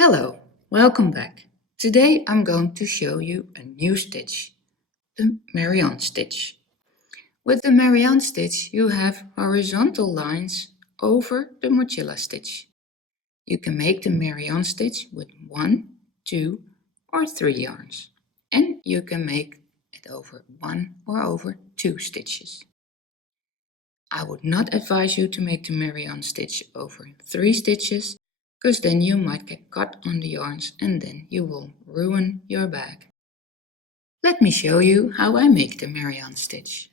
Hello, welcome back. Today I'm going to show you a new stitch, the Marianne stitch. With the Marianne stitch you have horizontal lines over the mochila stitch. You can make the Marianne stitch with 1, 2 or 3 yarns, and you can make it over 1 or over 2 stitches. I would not advise you to make the Marianne stitch over 3 stitches, because then you might get cut on the yarns and then you will ruin your bag. Let me show you how I make the Marianne stitch.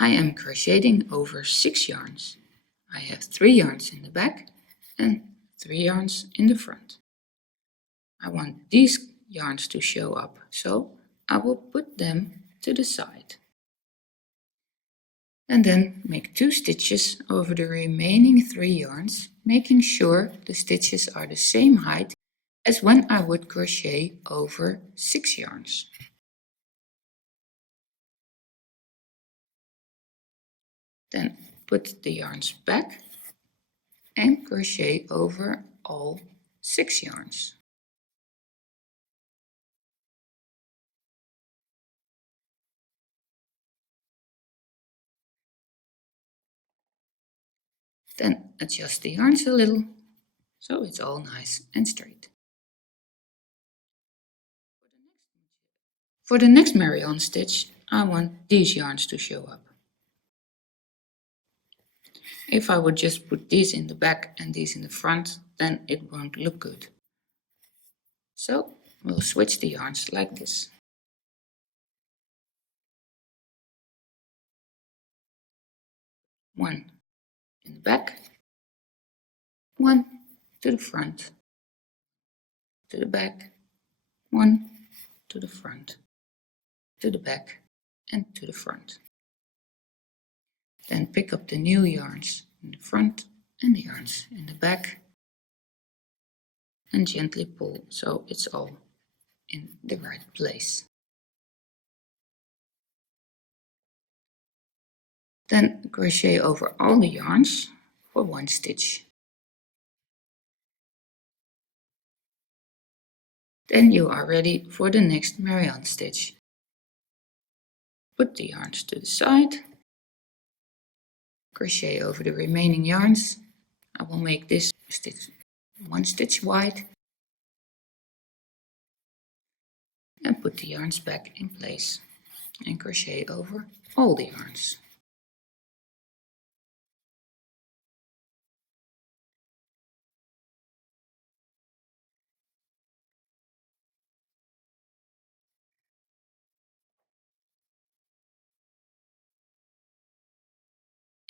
I am crocheting over 6 yarns. I have 3 yarns in the back and 3 yarns in the front. I want these yarns to show up, so I will put them to the side. And then make 2 stitches over the remaining 3 yarns, making sure the stitches are the same height as when I would crochet over 6 yarns. Then put the yarns back and crochet over all 6 yarns. Then adjust the yarns a little, so it's all nice and straight. For the next Marianne stitch, I want these yarns to show up. If I would just put these in the back and these in the front, then it won't look good. So we'll switch the yarns like this. One in the back, one to the front, to the back, one to the front, to the back and to the front. Then pick up the new yarns in the front and the yarns in the back and gently pull so it's all in the right place. Then crochet over all the yarns for 1 stitch. Then you are ready for the next Marianne stitch. Put the yarns to the side, crochet over the remaining yarns. I will make this stitch 1 stitch wide and put the yarns back in place and crochet over all the yarns.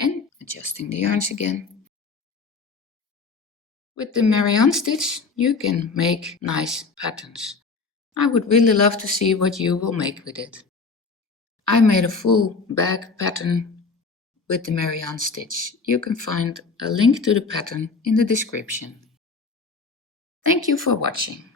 And adjusting the yarns again. With the Marianne stitch you can make nice patterns. I would really love to see what you will make with it. I made a full bag pattern with the Marianne stitch. You can find a link to the pattern in the description. Thank you for watching.